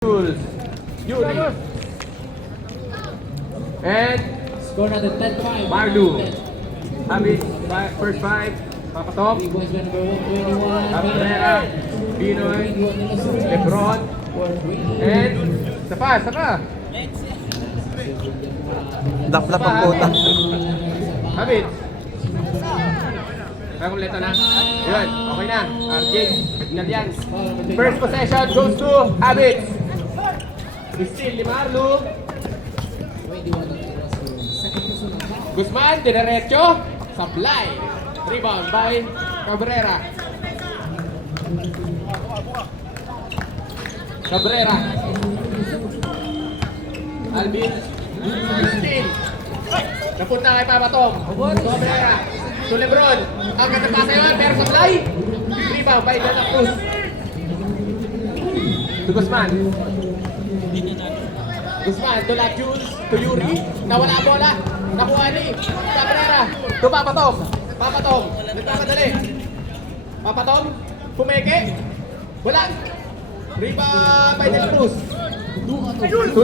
Jules, Yuri, and Score natin 10-5. Marlu. Habis, first five, Papatom, Boys number 121. Cabrera, Binoy, Lebron, and sapa. Laplap ang puta. Habis. Kompleto na. Yun, okay na. Jake, signal yan. First possession goes to Habits. Still ni Marlu. Guzman, dinerecho. Sablay. Rebound by Cabrera. Alvin. Still. Napunta kay Papatom. Cabrera. To Lebron. Ang ganda pa sa'yo, pero sablay. Rebound by De La Cruz. To Guzman. To La Jules. To Yuri. Nawala ang bola. Nakuha ni Cabrera. To Papatom. Nagpapadali. Papatom. Pumeke. Wala. Rebound by De La Cruz. To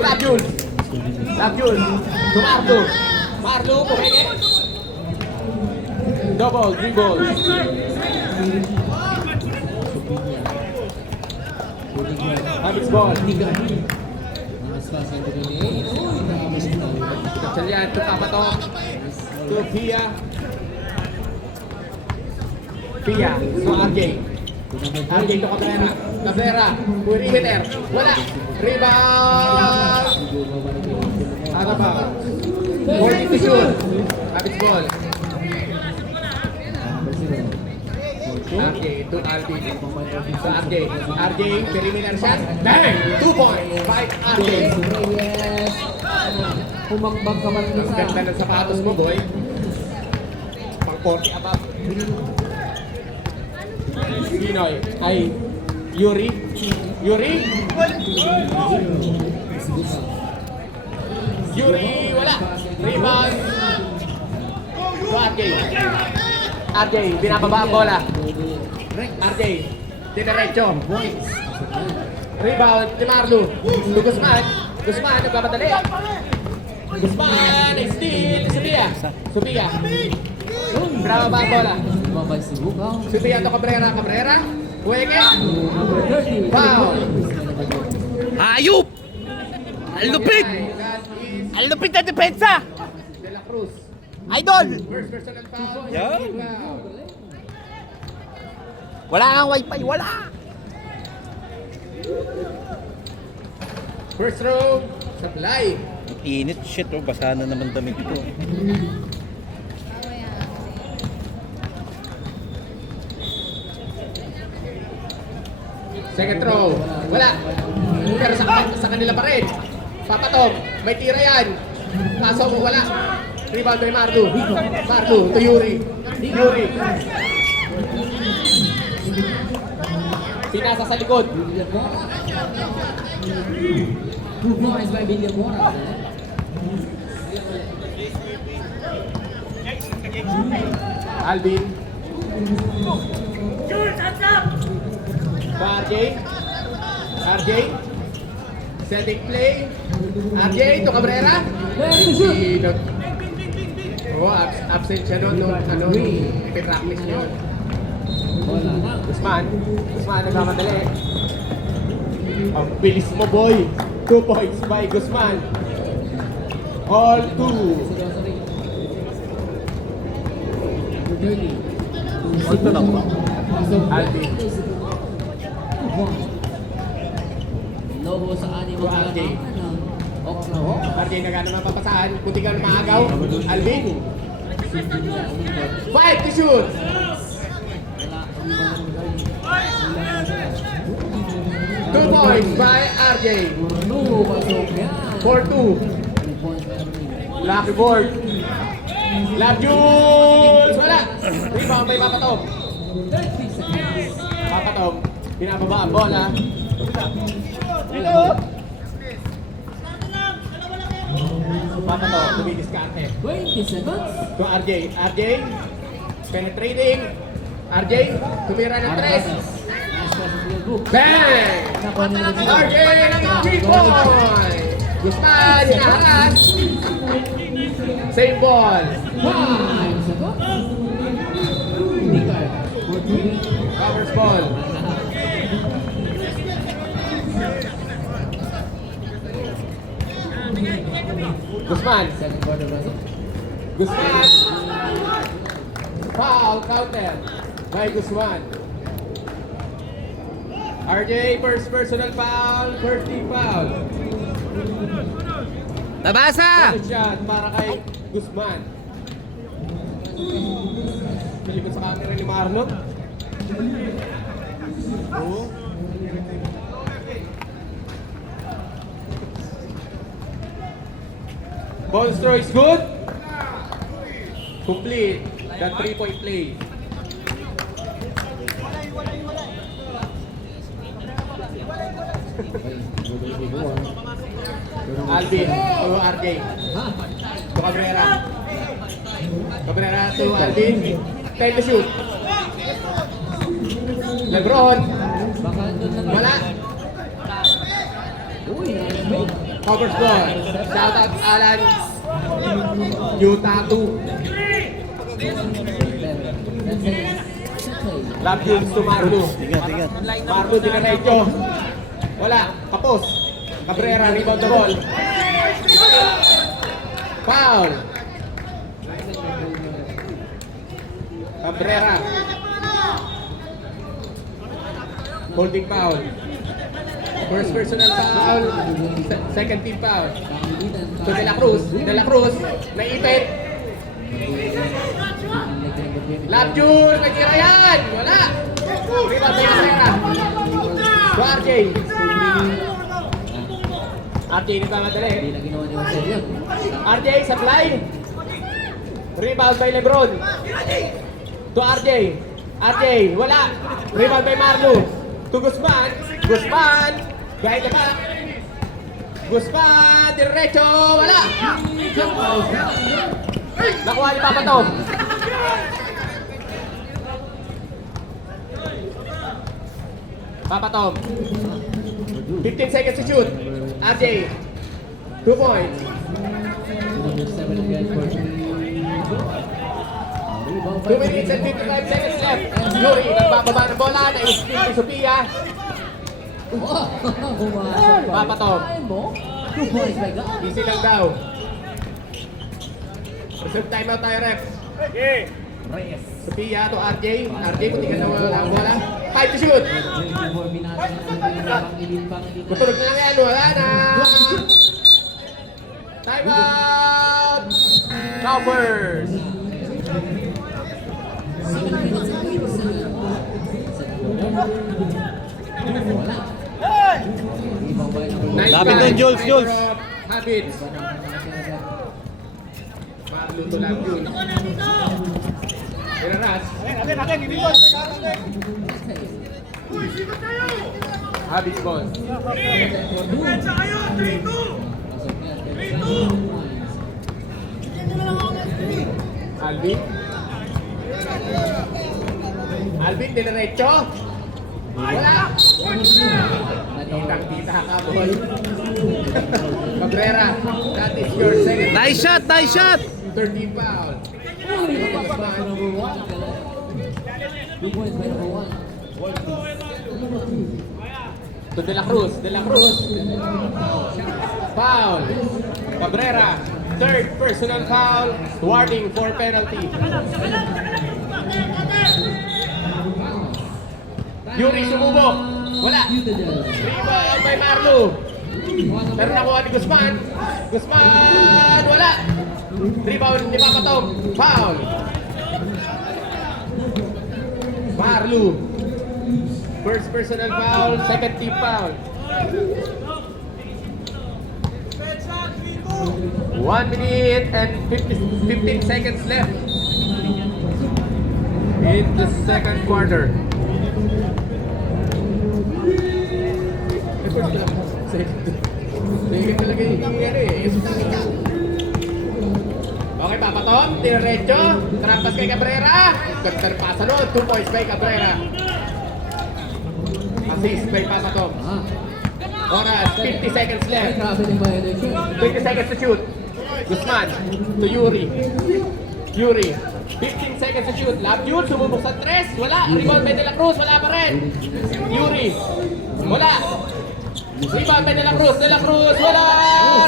La Jules. To Marlu. Pumeke. Double dribble. Habis ball. Kecelian to Papatom. To Pia. So RJ to Cabrera. Perimeter. Wala. Rebound. Ano ba? 40 to shoot. Habis ball. RJ to Alvin. So RJ, perimeter shot. Bang! 2 points by RJ. Humambang ka man Ang ganda ng sapatos mo, boy. Pang 40 above. Binoy ay Yuri. Wala. Rebound. To RJ, binababa ang bola. RJ, dinerecho. Rebound ni Marlu. To Guzman, nagpapadali. Guzman, steal. Subia. Binababa ang bola. Subia to Cabrera. Huwege. Foul. Hayop! Ang lupit! Ang lupit na depensa! De La Cruz. Idol! First personal foul. Yan. Wow. Wala kang wifi, wala! First row, supply. Init, shit, oh, basa na naman damit ko. Second row, wala. Pero sa kanila pa rin. Papatom, may tira yan. Kaso wala. Rebound by Marlu to Yuri. Pinasa sa likod. 2 points by Villamora. Alvin. RJ. Setting play. RJ to Cabrera. Absent siya doon. Ipipractice niyo. Guzman, nagmamadali. Ang bilis mo, boy. 2 points by Guzman. All 2. Ito lang ba? Alvin. Lobo sa anim ang RJ. Oklahoma. RJ nagana mapapasaan. Kunti ka na maagaw. Alvin. 5 to shoot. 2 points by RJ. For 2. Lucky board. Love Jules! Wala! Rebound by Papatom. Binababa ang bola. Dito! Papatom, tumidiskarte. 20 seconds. To RJ. Penetrating. RJ, tumira ng 3. Bang! RJ ng point! Guzman, hinaharas. Same ball. 5 seconds. Hindi card. Covers ball. Guzman. Second quarter pasok. Guzman. Foul, counter. By Guzman. RJ, first personal foul, first team foul. Tabasa! Ano shot para kay Guzman. Malikot sa camera ni Marlon. Oh. Ball throw is good. Complete. The 3-point play. Alvin to RJ. To Cabrera. Cabrera to Alvin. Time to shoot. Lebron. Baka doon lang. Wala. Uy, nice break. Covers ball. Shout out Alan. Utah 2. That's it. Love you to Marlo. Ingat. Marlo dinaretso. Wala. Kapos. Cabrera rebound the ball. Foul. Cabrera. Holding foul. First personal foul. Second team foul. To De La Cruz. De La Cruz. Naipit. Love Jules. Nagtira yan. Wala. Rebound by Cabrera. To RJ. RJ hindi pa madali. Hindi na ginawa ni Jose yun. RJ supply. Rebound by Lebron. To RJ. RJ wala. Rebound by Marlo. To Guzman. Guzman. Behind the back. Guzman. Diretso. Wala. Nakuha ni Papa Tom. Papa Tom. 15 seconds to shoot. RJ. 2 points. Number 7 again for rebound 2 minutes and 55 seconds left. Yuri, nagbababa ng bola. Na-spin ni Sophia. Wow! Pumasok pa. Papa Tom. Kaya mo? 2 points by God. Easy lang daw. Reserve timeout tayo, ref. Reyes. Sophia to RJ. RJ, puti ka na wala ang bola. 5 to shoot. Before binasa na pangilin. Matulog na lang yan. Wala na. Timeout. Cowbirds. 7 minutes and 20 seconds. Wala. Rebound by number 1. Nice Lapit pass. doon, Jules, Jules. Habits. Marluto lang yun. Iraras. Habits ball. Alvin. Alvin, dinerecho. Wala. Kitang-kita ka, boy. Cabrera, that is your second. Nice shot! 13 foul. Number 1. 2 points by number 1. To De La Cruz. De La Cruz. Foul. Cabrera. Third personal foul. Warning for penalty. Yuri sumubok. Wala. Rebound by Marlo. Pero nakuha ni Guzman. Guzman. Wala. Rebound ni Papa Tom. Foul. Marlo. First personal foul. Second team foul. 1 minute and 15 seconds left in the second quarter. Second talaga yung nangyari eh. Okay, Papa Tom, diretso. Trampas kay Cabrera. Nagtarpasa noon. 2 points by Cabrera. Assist by Papa Tom. Oras, 50 seconds left. Grabe yung violation. 20 seconds to shoot. Guzman to Yuri. Yuri. 15 seconds to shoot. Lap yun. Sumubok sa 3. Wala. Rebound by De La Cruz. Wala pa rin. Yuri. Wala. Rebound by De La Cruz. De La Cruz. Wala.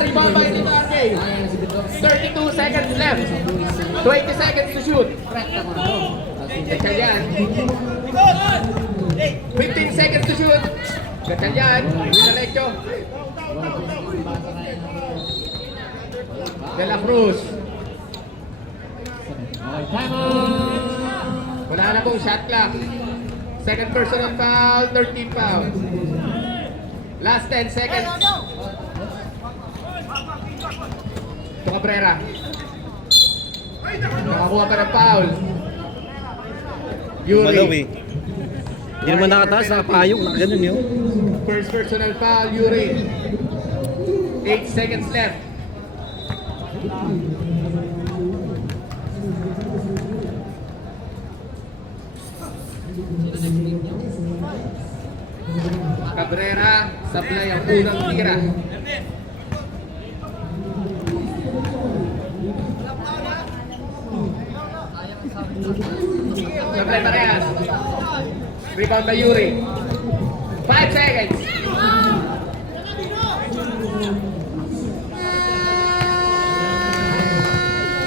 Rebound by Tito RJ. 32 seconds left. 20 seconds to shoot. Gachal yan. 15 seconds to shoot. Gachal yan. Diretso. De La Cruz. Time out! Wala na pong shot clock. Second personal foul, 13 foul. Last 10 seconds. Ito Cabrera. Nakakuha pa ng foul. Malaw Yuri. eh. Hindi naman nakataas, nakapayong, nakaganon yun. First personal foul, Yuri. 8 seconds left. Cabrera, sablay ang unang tira. Sablay parehas. Rebound by Yuri. 5 seconds.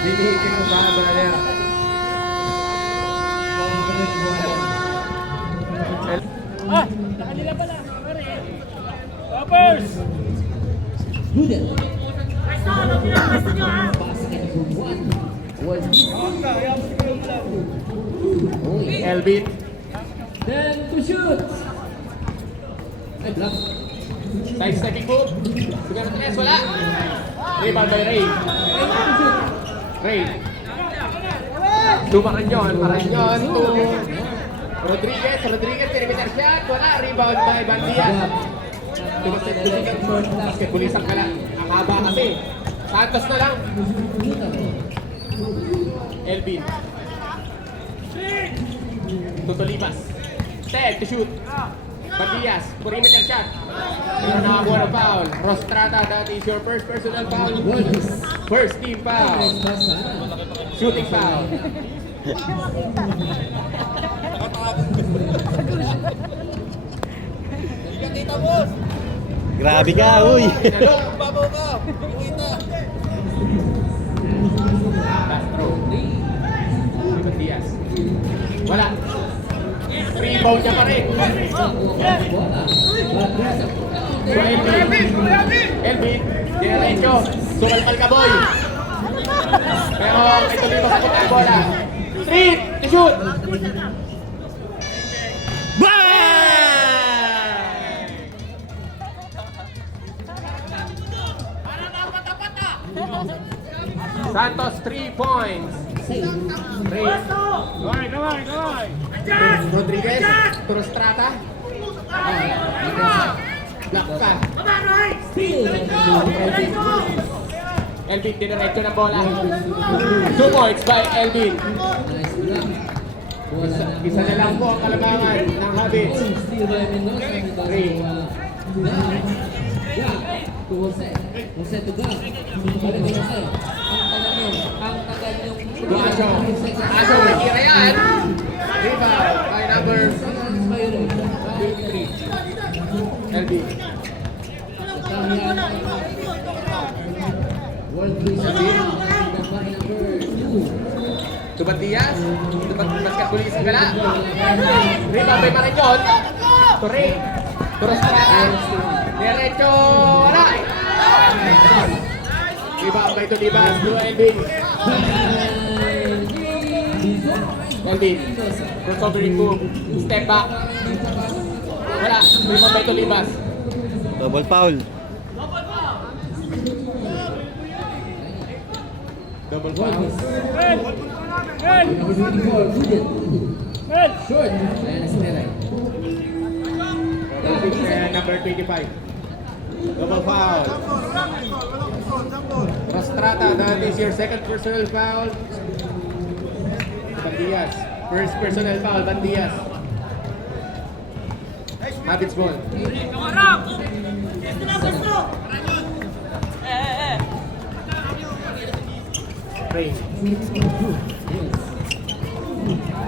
Binihitin mo ba, brother? Student. Basket from 1 was only Elvin. then to shoot. Ay, block. Side stepping move. Sugat ng tres, wala. Rebound by Ray. Ray. Maranyon to Rodriguez. Rodriguez, perimeter shot. Wala. Rebound by Bandias. Basketballisang ka lang. Ang haba kasi. Santos na lang. Elvin. Tutolimas. 10 to shoot. Bandias, perimeter shot. Pero nakakuha ng foul. Rostrata, that is your first personal foul. First team foul. Shooting foul. Grabe ka, uy. Last throw. Bandias. Wala. Rebound niya pa rin. So Elvin, diretso. Sumalpal ka, boy. Pero ito dito sa kitang bola. 3 to shoot. Santos 3 points. Ray. Rodriguez, Prostrata. Block ka. Elvin, diniretso ng bola. 2 points by Elvin. Isa na lang po ang kalamangan ng Habits. Ray. Aso. Aso, may tira yan. Rebound by number 23. Elvin. Tubandias. Basketballis ang gala. Rebound by Maranyon. Torre. Prostrata. Diretso. Wala. Rebound by Tolibas. Blue Elvin. Elvin. Recovering move. Step back. Wala. Rebound by Tolibas. Double foul. Double foul. Short. Ayan, Esmeralda. Number 25. Double foul. Rostrata, that is your second personal foul. Bandias. First personal foul, Bandias. Habits ball. Ray.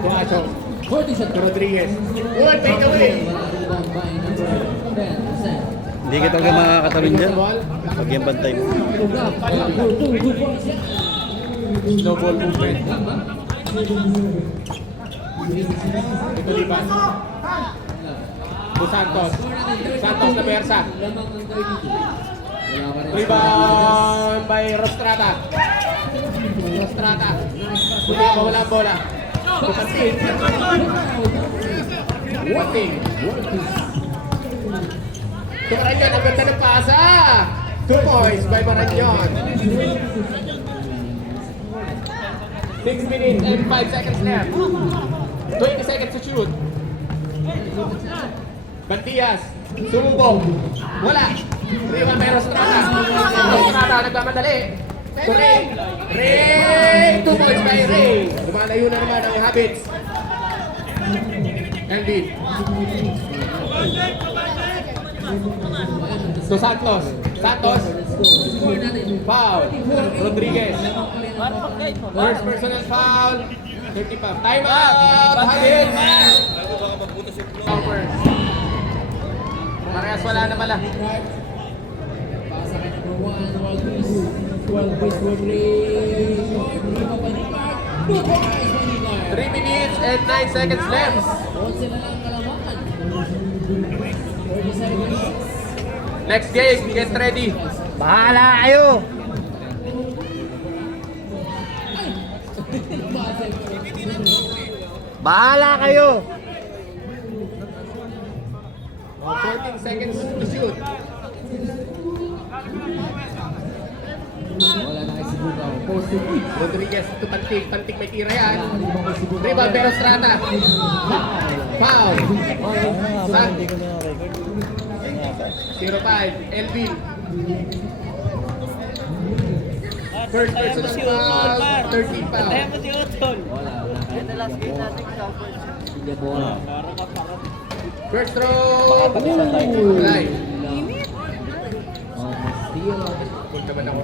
Tuacho. 40 shot. To Rodriguez. Good, take away. Rebound by number 10, Sen. Hindi ka talaga makakatalon dyan. Ball. Pag yung bantay mo. Tugap. 2 points yan. Slow ball movement. Ito lipas. To Santos. Santos na Bersa. Lamang ng 32. Wala pa rin. Rebound by Rostrata. Rostrata. Hindi ako wala ang bola. Tupanting. Tupanting. To Maranyon, ang ganda ng pasa. 2 points by Maranyon. 6 minutes and 5 seconds left. 20 seconds to shoot. Bandias, sumubog. Wala. Rebound by Rostrata. Rostrata, nagmamadali. To Ray. Ray! 2 points by Ray. Lumalayo na naman ang Habits. Elvin. To Santos. Santos. Foul. Rodriguez. First personal foul. 35. Time out. Habits. Over. Parehas wala na pala. Pasa kay number 1, Walters. 12 points for Ray. Rebound by Nicar. 2 points by Nicar. 3 minutes and 9 seconds left. 11 na lang kalamangan. 30 seconds. Next game, get ready. Bahala kayo! Bahala kayo! 14 seconds to shoot. Wala na kay Sibugaw. Post to three. Rodriguez to Pantig. Pantig may tira yan. Rebound pero Strata. Foul. Sa 0-5. Elvin. First personal foul. 13 foul. Wala kay bola. First throw. Fly. Steal. Punta man ako.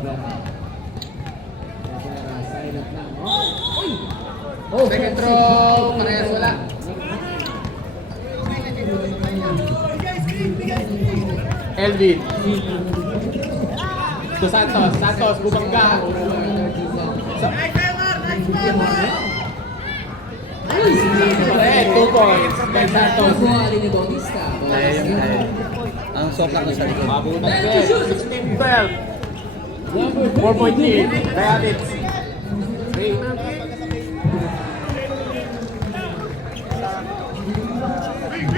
Silent lang. Oh, Second throw. Parehas wala. Elvin. To Santos. Santos. Bumangga. Pare, 2 points. Kay Santos. Nakuha ni Bautista. Ang soft lang sa likod. Mabutas din. 16-12. 4-point lead. Rabbits.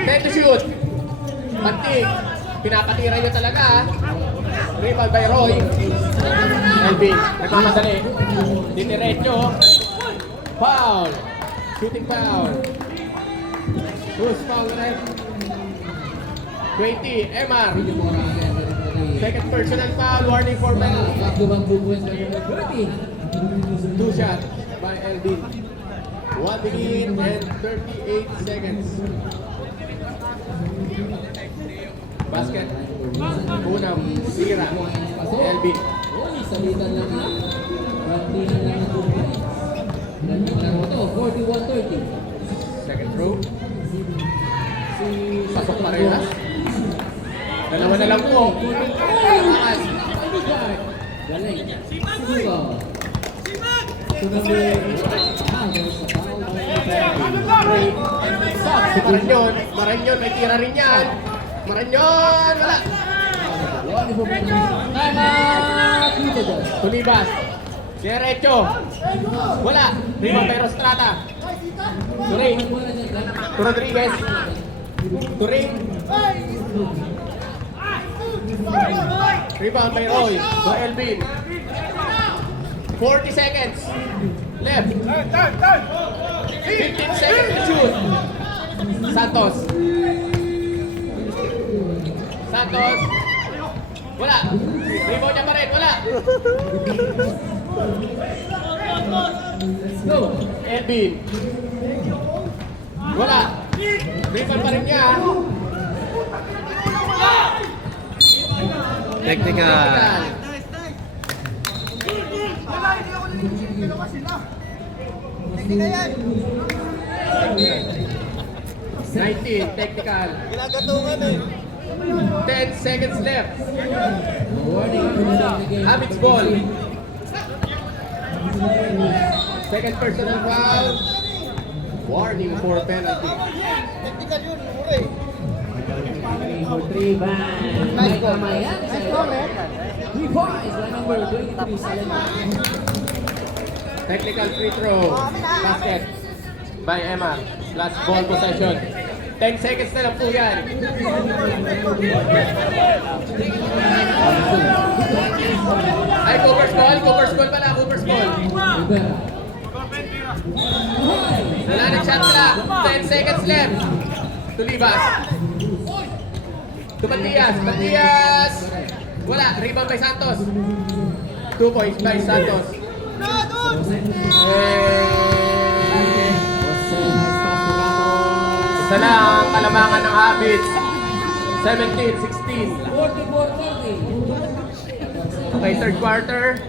10 to shoot. Pantig. Pinapatira niya talaga. Rebound by Roy. Elvin. Nagmamadali. Diniretso. Foul. Shooting foul. Who's foul ref? 20. Emar. Second personal foul. Warning for penalty. Back-to-back 2 points by number 30. 2 shots by Elvin. 1 minute and 38 seconds. Basket. Unang sira. Elvin. Uy, salitan lang yan. Rantinan lang ang 2 points. Gandang laro to, 41-30. Second throw. Si... Pasok parehas. Dalawa na lang po. Uy! Galing. Sibugaw. To number... Stop si Maranyon. Maranyon, may tira rin yan. Maranyon, wala. Time out! Tulibas. Diretso. Wala. Rebound by Rostrata. Turing. To Rodriguez. Turing. Rebound by Roy. To Elvin. 40 seconds. Left. 15 seconds to shoot. Santos. Santos. Wala. Rebound niya pa rin. Wala. Let's go! Elvin. Wala. Rebound pa rin niya. Technical. Nineteen, technical. Ginagatungan eh. 10 seconds left. Warning, again. Habits ball. Second personal foul. Warning for penalty. For 3 ban. Nice score, Repoise by number 23, Salamat. Technical free throw. Basket by Emma. Last ball possession. 10 seconds na lang po yan. Ay, Cooper's call. Cooper's call pala. Cooper's call. Rivera. Wala na shot pala. 10 seconds left. Tulibas. To Matias. Matias. Wala. Rebound by Santos. 2 points by Santos. Isa lang kalamangan ng Habits. 17-16. 44-30. Okay, third quarter.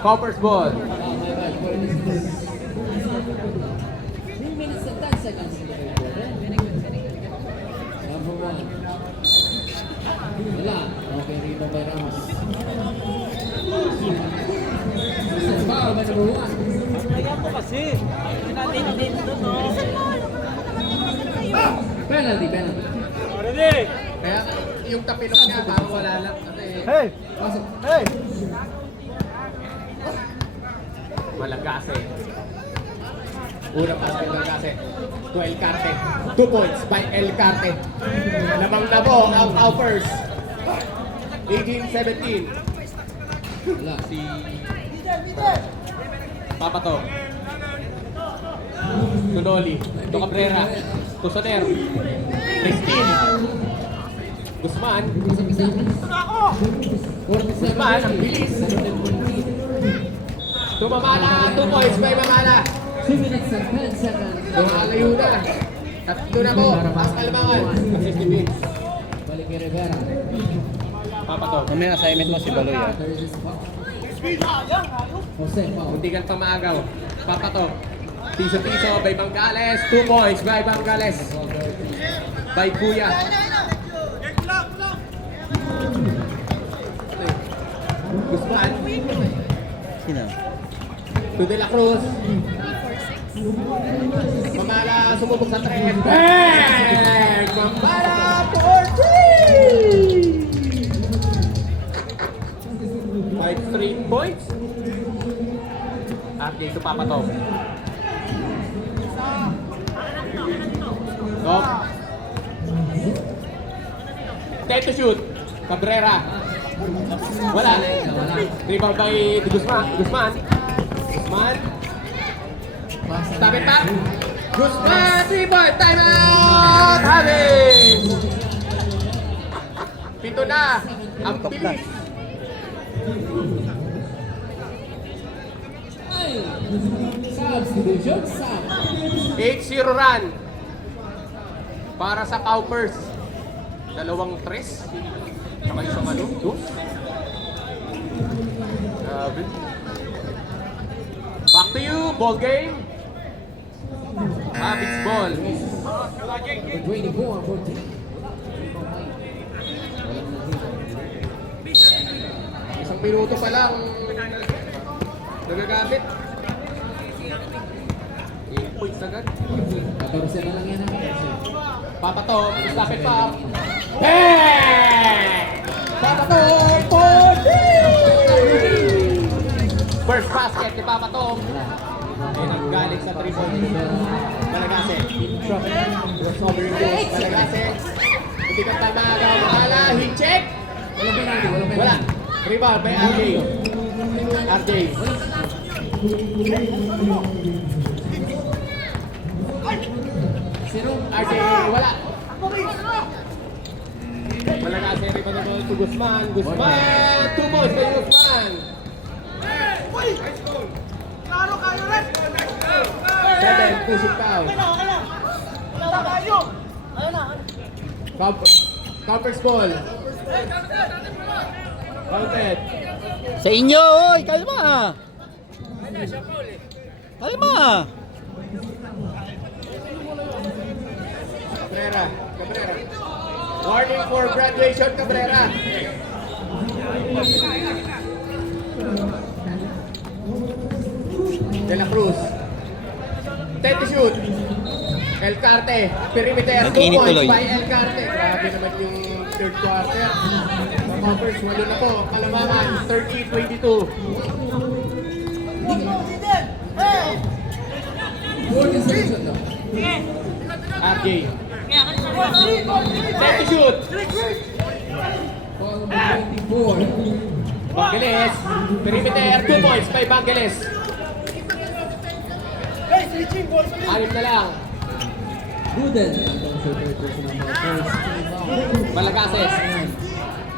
Copper's ball. 3 minutes and 10 seconds in the third quarter. Number 1. Wala. Okay, rebound by Ramos. Foul by number 1. Kaya mo kasi. Hindi natin din doon, no? Penalty, penalty. Ready? Kaya yung tapilok niya, parang wala lang. Kasi Hey! Pasok. Hey! malagas eh. Unang pass by Malagase. To El Carte. 2 points by El Carte. Lamang na po ang Alpers. 18-17. Wala. Si Papato. To Noli. To Cabrera. To Soner. Christine. Guzman. Pasok isa. 47. Guzman, ang bilis. To Mamala. 2 points by Mamala. 2 minutes and 10 seconds. Lumalayo na. Tatlo na po. Pass Kalamangan. Assist ni Vince. Balik kay Rivera. Papato. Mamaya assignment mo si Baloy ah. There is foul. Jose, foul. Muntikan pang maagaw. Papato. Piso-piso by Bangales. 2 points by Bangales. By Kuya. Guzman. Sino? To De La Cruz. Mamala sumubok sa 3. Bang! Mamala for 3! 5-3 points. At dito Papato. Stop. 10 to shoot. Cabrera. Wala. Rebound by Guzman. Guzman. Guzman. Stop it back. Guzman. 3-point. Time out. Habis. Pito na. Ang bilis. Ay! Substitution, sub. 8-0 run. Para sa Cowpers. 2 tres. Saka isang ano? 2. Grabe. Back to you. Ball game. Habits ball. For 24, 14. Isang minuto pa lang. Nagagamit. 8 points agad. 14 na lang yan ang 14. Papato, stop it pa. Bang! Papato, 40! First basket ni Papato. Ay naggaling sa 3-point. Malagase. Shot. Crossover yung goal. Malagase. Hindi ka tamagaw. Mahala. Hit check. Walang penalty, walang penalty. Wala. Rebound by RJ. RJ. Zero. RJ. Wala. Malagase. Rebound na to Guzman. Guzman. 2 points kay Guzman. 7. Pushing foul. Cowpers ball. Counted. Sa inyo, oy! Kalma! Kalma! Cabrera. Warning for graduation, Cabrera. De La Cruz. 10 to shoot. El Carte. Perimeter. 2 Nag-init points tuloy. by El Carte. Grabe naman yung third quarter. Mga first, walo na po. Kalamangan, 30-22. 40 seconds na. RJ. 10 to shoot. Foul number 24. Bangeles. Perimeter. 2 points by Bangeles. Anim na lang. Gooden. Ang super person ng mga first team foul. Malagases.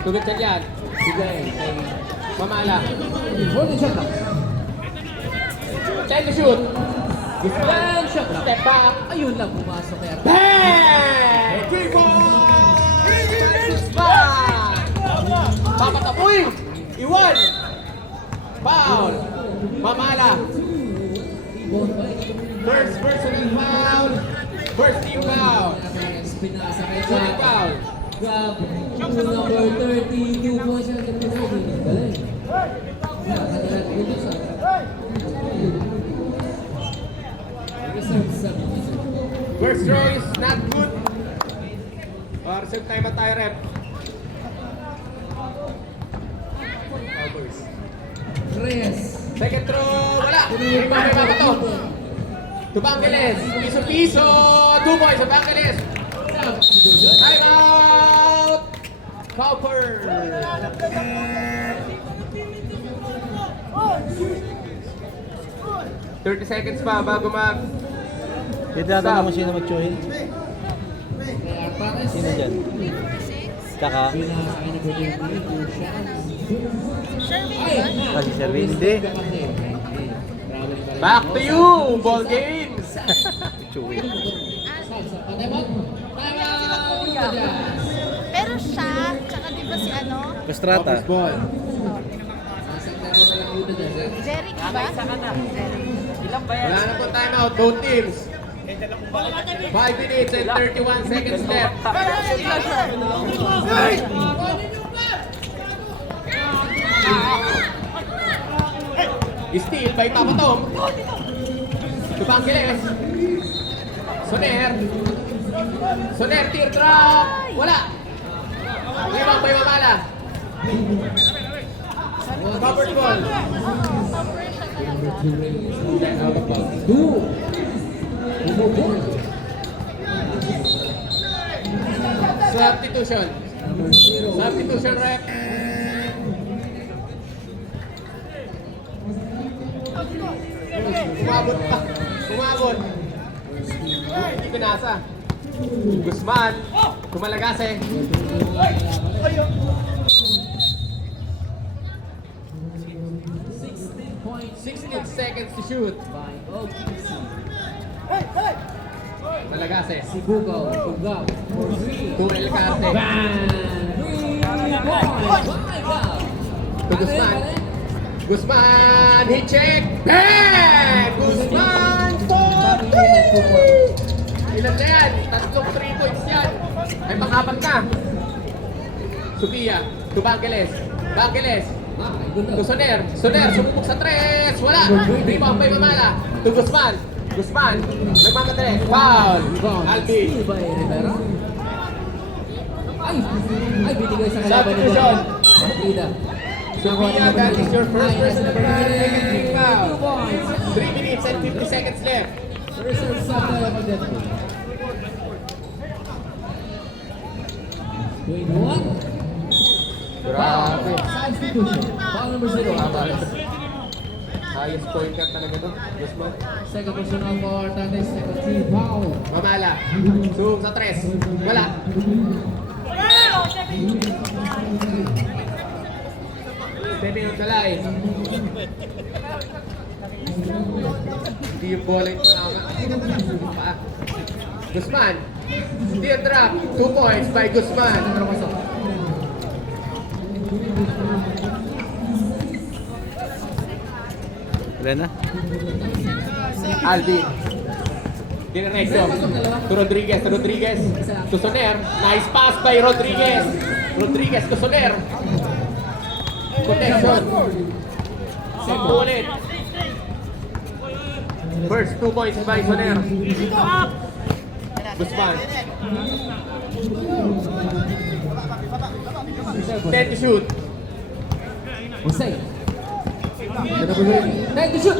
Tugot siya dyan. Bigay kay Mamala. 40 shot clock. 10 to shoot. Yan shot clock. Step back. Ayun lang pumasok kaya. Bang! 3 points! Bang! Papatapoy! Iwan! Foul! Mamala! First personal foul! First team foul! Pinasa kay Shooting foul! Grab. Number 32 points siya sa Pinay. Galing. Nakatalat ko dito sa. Reserve 7. First throw is not good. Reserve time at tayo, rep. Reyes. Second throw, wala! May pa to. To Bangeles. Piso-piso. 2 points sa Bangeles. Time out! Copper! "30 seconds pa bago mag... Tinatanong mo sino mag-join? Kaya Pares. Sino dyan? Tsaka, Pinasa kay number 32 shots. kasi Sherwin, hindi. Back to you! Ball games! Join. Pero siya, tsaka di ba si ano? Castrata. Ball. Jerry ba? Ilan ba yan? Wala na po timeout. Both teams. 5 minutes and 31 seconds left. Steal by Papatom. To Bangeles. Soner, teardrop. Wala. Rebound by Mamala. Covered ball. Out of bounds. Substitution. Substitution, rep. Umabot pa. Umabot. Hindi pinasa. Guzman. Tumalagase. 16 seconds to shoot. Malagase. Bugaw. For 3. To El Carte. Bang! 3 points. To Guzman. Guzman, hit check. Bang! Guzman, 40! Ilan na yan? Tatlong 3 points yan. Ay pang-apat na. Sophia, to Bangeles. Bangeles, to Soner. Soner, sumubok sa 3. Wala. Rebound by Mamala. To Guzman. Guzman, nagmamadali. Foul. Albi. Ba Rivera? Ay, binigay sa kalaban ni Substitution. Partida. Sophia, that is your first personal Second foul. 2 points. 3 minutes and 50 seconds left. Reserve sa kalaban dito. 21. Grabe. Substitution. Foul number 0. Highest point cut talaga to. Guzman. Second personal for Tatis. Second team foul. Mamala. Zoom sa 3. Wala. Stepping on the line. Hindi yung bola yung tama. Guzman. Steal drop. 2 points by Guzman. Wala na. Alvin. Dinerecto. To Rodriguez. To Rodriguez. To Soler. Nice pass by Rodriguez. Rodriguez to Soler. Protection. Simple ulit. First 2 points by Soler. Guzman. 10 to shoot. Jose. Time to shoot.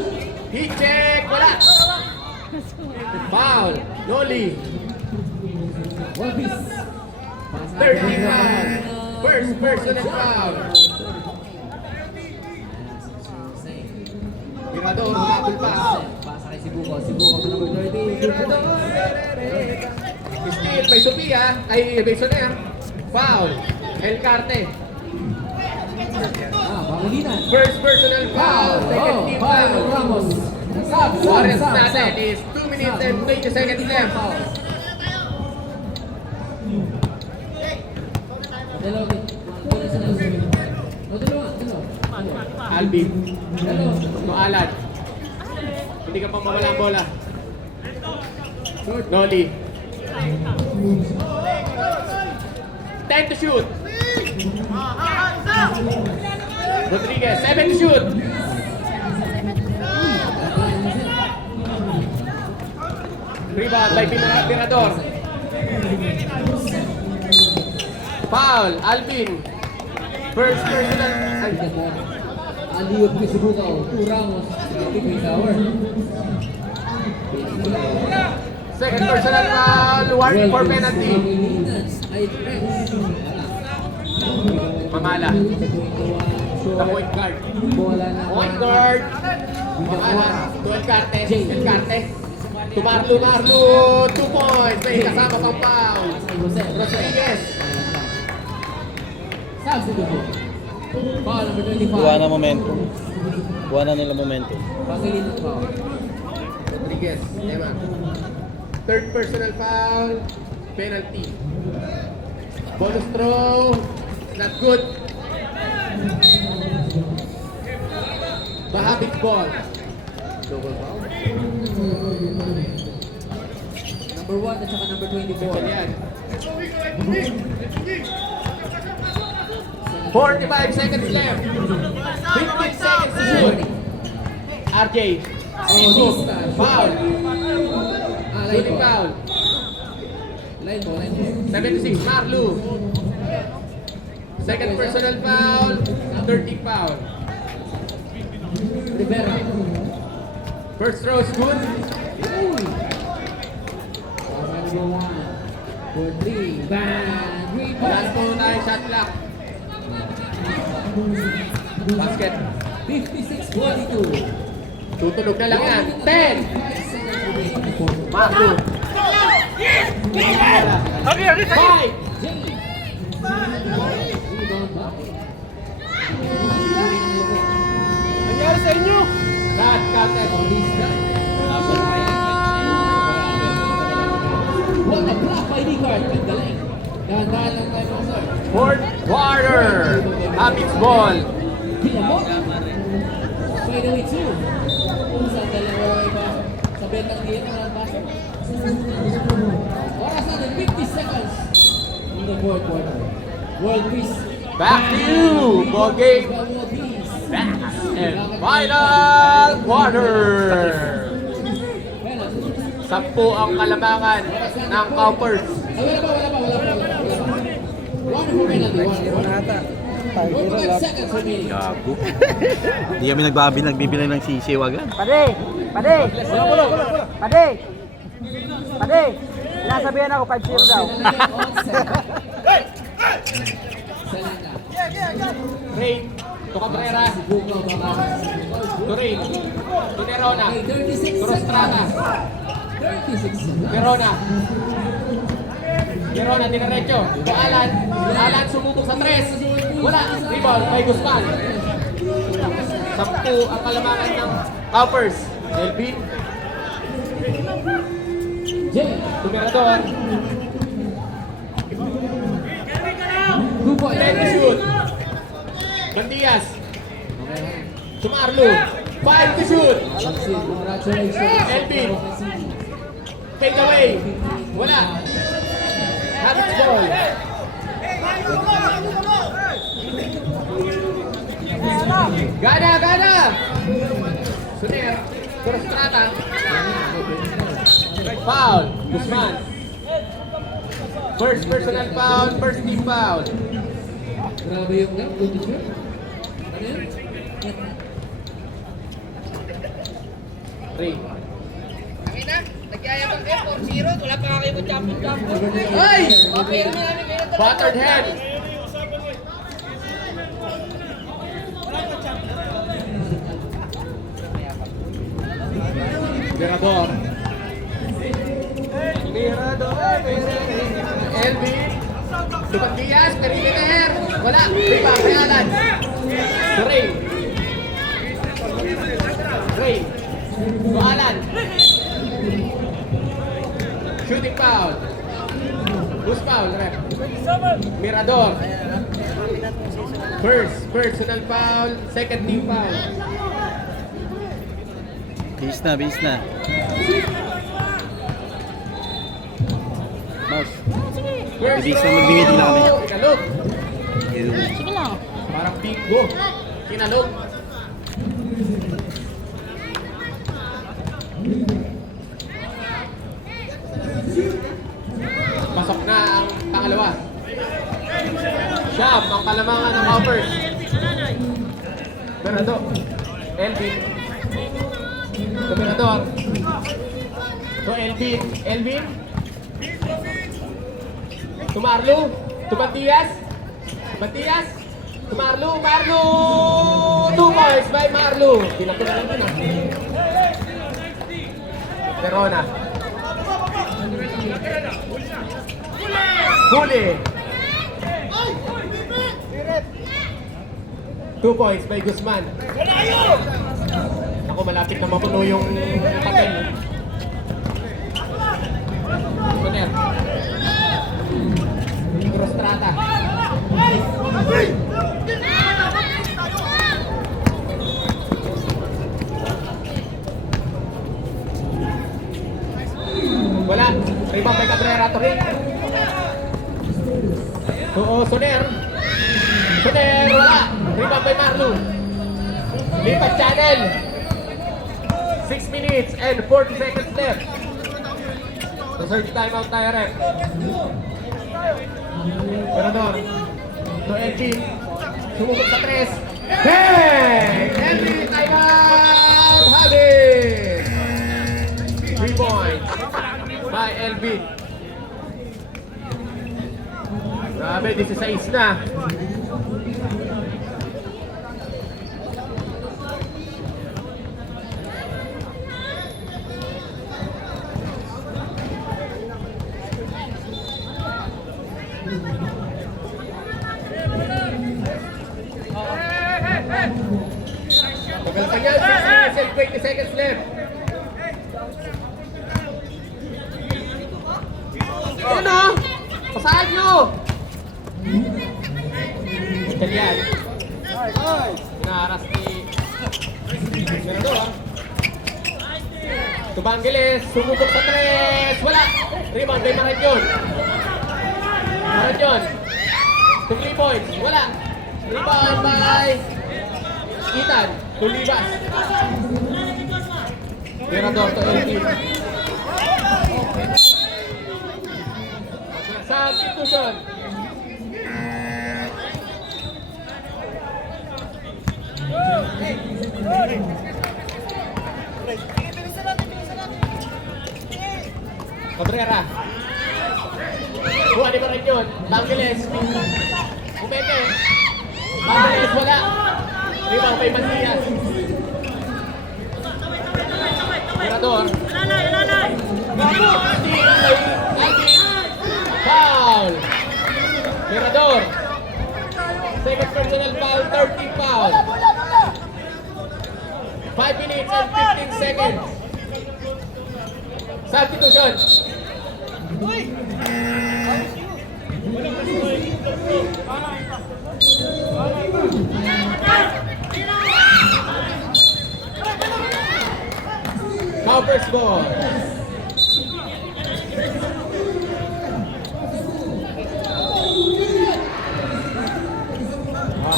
Heat check. Wala. Foul. Noli. One piece. 30 foul. First personal foul. Mirador. Humabol pa. Pasa kay Sibuko. Sibuko to number 30. Steal by Sofia. Ay, by Soler. Foul. El Carte. Pangilinan. First personal foul. Second team Foul. foul. Ramos. Sub. Oras natin is 2 minutes and 20 seconds left. Alvin. Tualan. Hindi ka pang mawala ang bola. Noli. 10 to shoot. Rodriguez, 7 to shoot. Rebound by Pirador. Foul, Alvin. First personal. Aliyot kay Sibuko. 2 Ramos. 50 tower. Second personal foul, warning for penalty. Pangilinan. Ay, Rex. Mamala, the point guard. Bola na. Point guard. Mamala, to El Carte. El Carte. To Marlo, 2 points. May kasama pang foul. Jose. Rodriguez. Substitute. Foul number 25. Buwa na momentum. Buwa na nila momentum. Pangilinan foul. Rodriguez, Eman. Third personal foul, penalty. Bonus throw, not good. Bahabit ball. Double foul. Number 1 at saka number 24. Yan. 45 seconds left. 15 seconds to shoot. RJ. Foul. Shooting foul. Line mo. 76, Marlu. Second personal foul. 30 foul. Rivera. First throw is good. Number 1. For 3. Bang! Last po tayo shot clock. Basket. 56-42. Tutulog na lang yan. 10. Marlu. 5. Rebound back. Nangyari sa inyo? Shot counted. What a block by Nicard. Ang galing. Dahan-dahan lang tayo mga sir. Fourth quarter. Habits ball. Pinamot. Finally 2. Sa dalawa iba. Sa betang dito ng basket. Oras natin 50 seconds in the fourth quarter. World Peace. Back to you. Ball game. World Peace. And final quarter. Well, 10 ang kalamangan ng Cowpers. wala pa. One for penalty. One. 45 seconds remaining. Gago. Hindi kami nagbibilang ng sisiw agad. Pade! Nasabihan ako 5-0 daw. Selena. Rain. To Cabrera. Bukaw baka. To Rain. To Nerona. Okay, 36 To Rostrada. seconds. 36. Nerona. Nerona, dinaretso. To Alan. Alan sumubok sa 3. Wala. Rebound by Guzman. 10 ang kalamangan ng Cowpers. Elvin. Jay. Tumirador. 2 points. 10 to shoot. Bandias. Okay. Sumarlo. 5 to shoot. Maxine, congratulations. Elvin. Take away. Wala. Habits ball. Gana, gana. Sunir. Kurstrata. Foul. Guzman. First personal foul. First team foul. Grabe yung net, good to shoot. Ano yun? 3. Nagyayabang kayo, 4-0. Wala pa kayo ng champion. Ay! Okay, namin kayo. Battered head. Mirador. Elvin. Sukat Diaz, Perimeter. Wala. Rebound, Realan. Ray. Ray. Alan. Shooting foul. Who's foul, ref? Mirador. First personal foul, second team foul. Base na, base na. Mouse. First Bilis na, throw. magbibigay na kami. Kinalog. Sige lang. Parang bingo. Kinalog. Pasok na ang pangalawa. Shab, ang kalamangan ng offers. Bernardo. Elvin. To Bernador. To Elvin. Elvin. To Marlo. To Matias. Matias. To Marlo. Marlo. 2 points by Marlo. Pinako na lang din ah. Verona. Huli. 2 points by Guzman. Ako malapit na mapuno yung papel. Soner. Prostrata. Wala. Rebound by Cabrera to hit. Oo, Soner. Soner, wala. Rebound by Marlo. Lipat channel. 6 minutes and 40 seconds left. Reserve timeout tayo, ref. Mirador. To Elvin. Sumubok sa 3. Hey! Elvin, timeout! Habit! 3 points by Elvin. Grabe, 16 na. Tagal pa yan, 6 minutes and 20 seconds left. Ano? Pasahan nyo! Italian. Inaharas ni Mirador. Tubangiles, sumubok sa 3. Wala! Rebound kay Maranyon. Maranyon. 2 points. Wala. Rebound by Ethan. Tulibas. Mirador to Elvin. Substitution. Cabrera. Buwan ni Maranyon. Bangiles. Umete. Bangiles wala. Rebound kay Matias. Mirador. Foul. Mirador. Second personal foul, 13 foul. 5 minutes and 15 seconds. Substitution. Cowper's ball.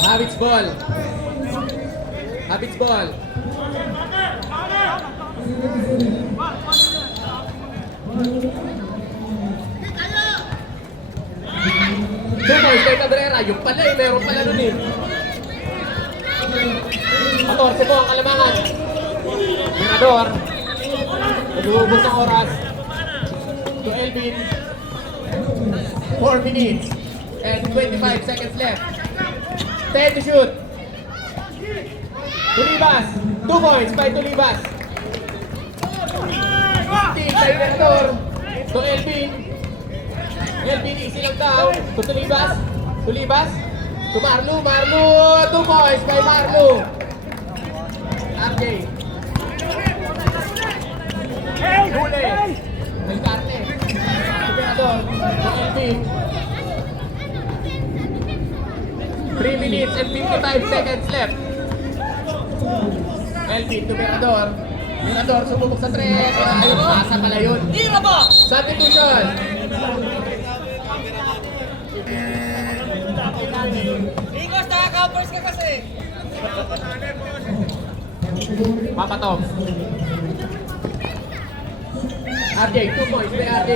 Habits ball. Habits ball. Two points kay Cabrera. Yung pala eh, meron pala nun eh. 14 po ang kalamangan. Mirador. Nag-uubos ang oras. To Elvin. 4 minutes and 25 seconds left. 10 to shoot. Tulibas. 2 points by Tulibas. 15 kay Mirador. To Elvin. Elvin easy lang daw. To Tulibas. Tulibas. To Marlu. Marlu. 2 points by Marlu. RJ. Huli. May karne. Mirador. To Elvin. 3 minutes and 55 seconds left. Elvin to Mirador. Mirador sumubok sa 3. Ayun, asa pala yun. Tira ba? Substitution. Igos, naka-covers ka kasi. Papatong. RJ, 2 points by RJ.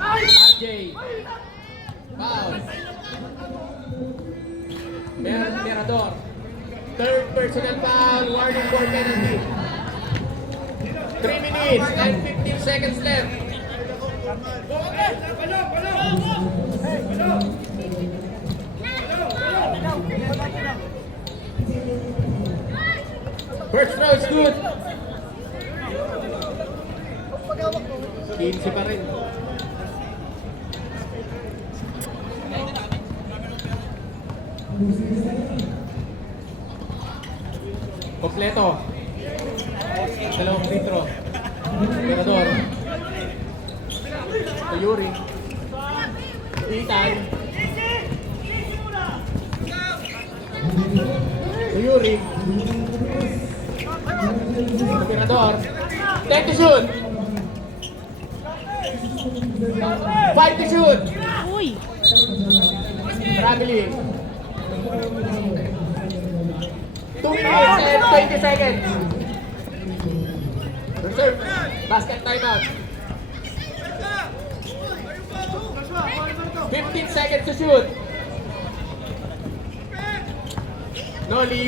RJ. Foul. Mirador. Third personal foul. Warning for penalty. 3 minutes and 15 seconds left. First throw is good. 15 pa rin. Kompleto. Dalawang free throw. Mirador. To Yuri. Ethan. To Yuri. To Mirador. 10 to shoot. 5 to shoot. Uy! Traveling. 2 minutes and 20 seconds. Reserve. Basket timeout. 15 seconds to shoot. Noli.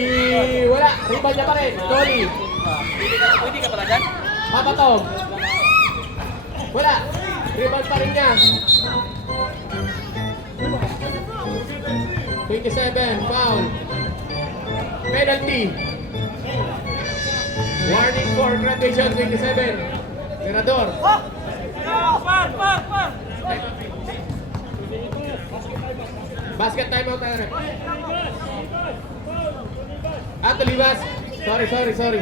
Wala. Rebound niya pa rin. Noli. Pwede ka pala dyan? Papatog. Wala. Rebound pa rin niya. 27. Foul. Penalty. Warning for graduation 27. Mirador. Basket timeout tayo rin. Tulibas. Sorry.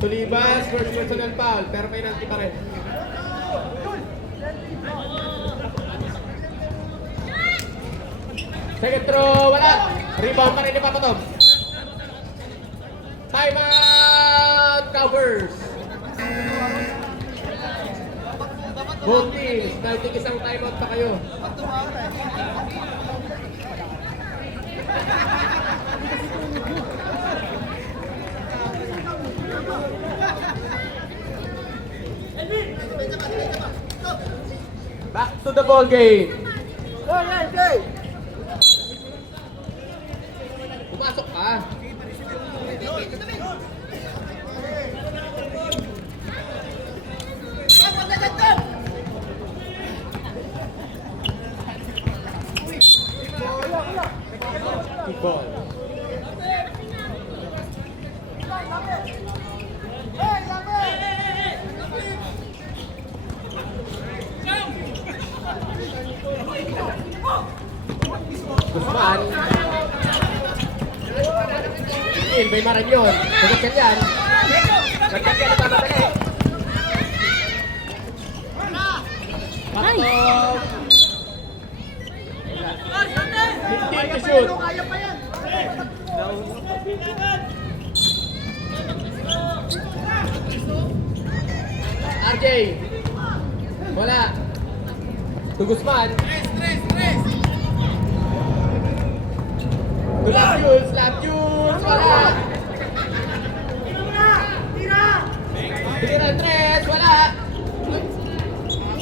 Tulibas, first personal foul. Pero penalty pa rin. Second throw, wala. Rebound pa rin ni Papatog. Timeout, Cowers. Both teams, nagtig isang timeout pa kayo. Back to the ball game. Pumasok ka. Good ball. Guzman. May Marañon. Tugot ka dyan. Nagkat ka na papadali. Patog. 15 shoot. RJ. Wala. To Guzman. To Lab Jules. Lab Jules. Wala. Tira 3. Wala.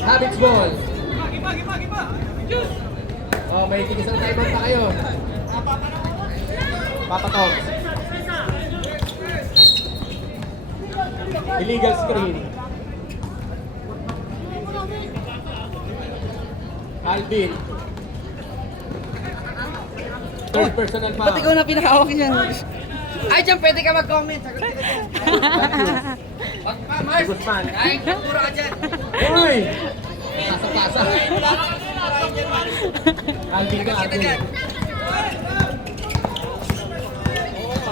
Habits ball. Oh, may tigisang timeout pa kayo. Papatok. Illegal screen. Alvin. Third personal foul. Ba't ikaw na pinakawak yan? Ay, dyan pwede ka mag-comment. Si Guzman. Ay, puro ka dyan. Uy! Pasa-pasa. Alvin ka, Alvin.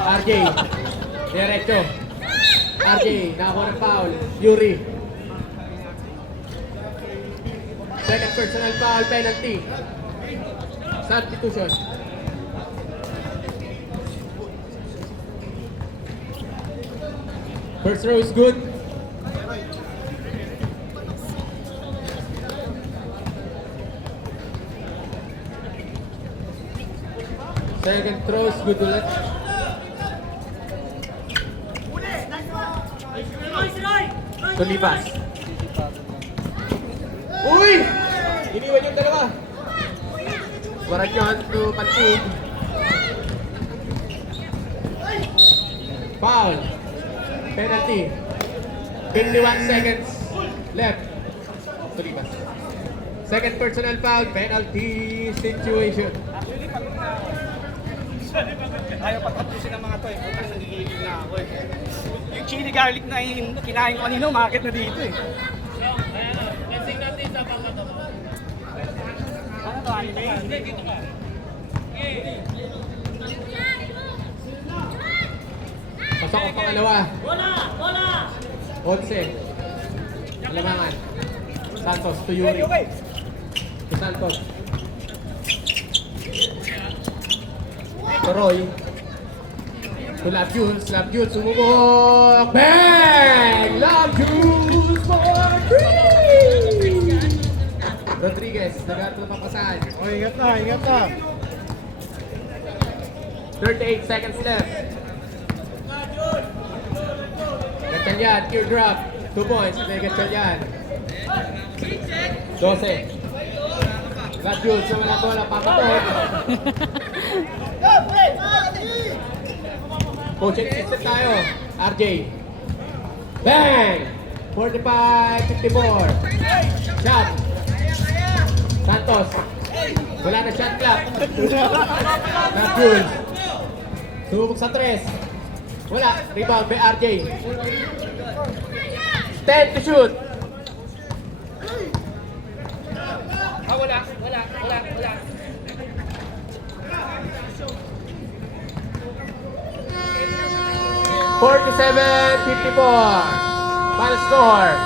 RJ. Diretso. RJ, nakakuha ng foul. Yuri. Second personal foul, penalty. Substitution. First row is good. Second throw is good ulit. Tulipas. Uy! Iniwan yung dalawa. Barakyon to Pantig. Foul. Penalty. 51 seconds left. Tulipas. Second personal foul, penalty situation. Ayaw pagtapusin ng mga to eh. Putang nagigigil na ako eh. Yung chili garlic na kinain ko kanino, market na dito eh. Ano to, anime? Hindi, dito ka. Pasok ang pangalawa. Bola! 11. Lamangan. Santos to Yuri. To Santos. To Roy. To Lab Jules. Lab Jules sumubok. Bang! Lab Jules for 3! Rodriguez, nag-aarap na papasahan. Oh, ingat na. 38 seconds left. Gatchalian, teardrop. 2 points. May Gatchalian. 12. Lab Jules, wala bola. Papatok. Coaching assistant tayo. RJ. Bang! 45-54. Shot. Santos. Wala na shot clock. Napul. Sumubok sa 3. Wala. Rebound by RJ. 10 to shoot. Wala. 47-54. Final score.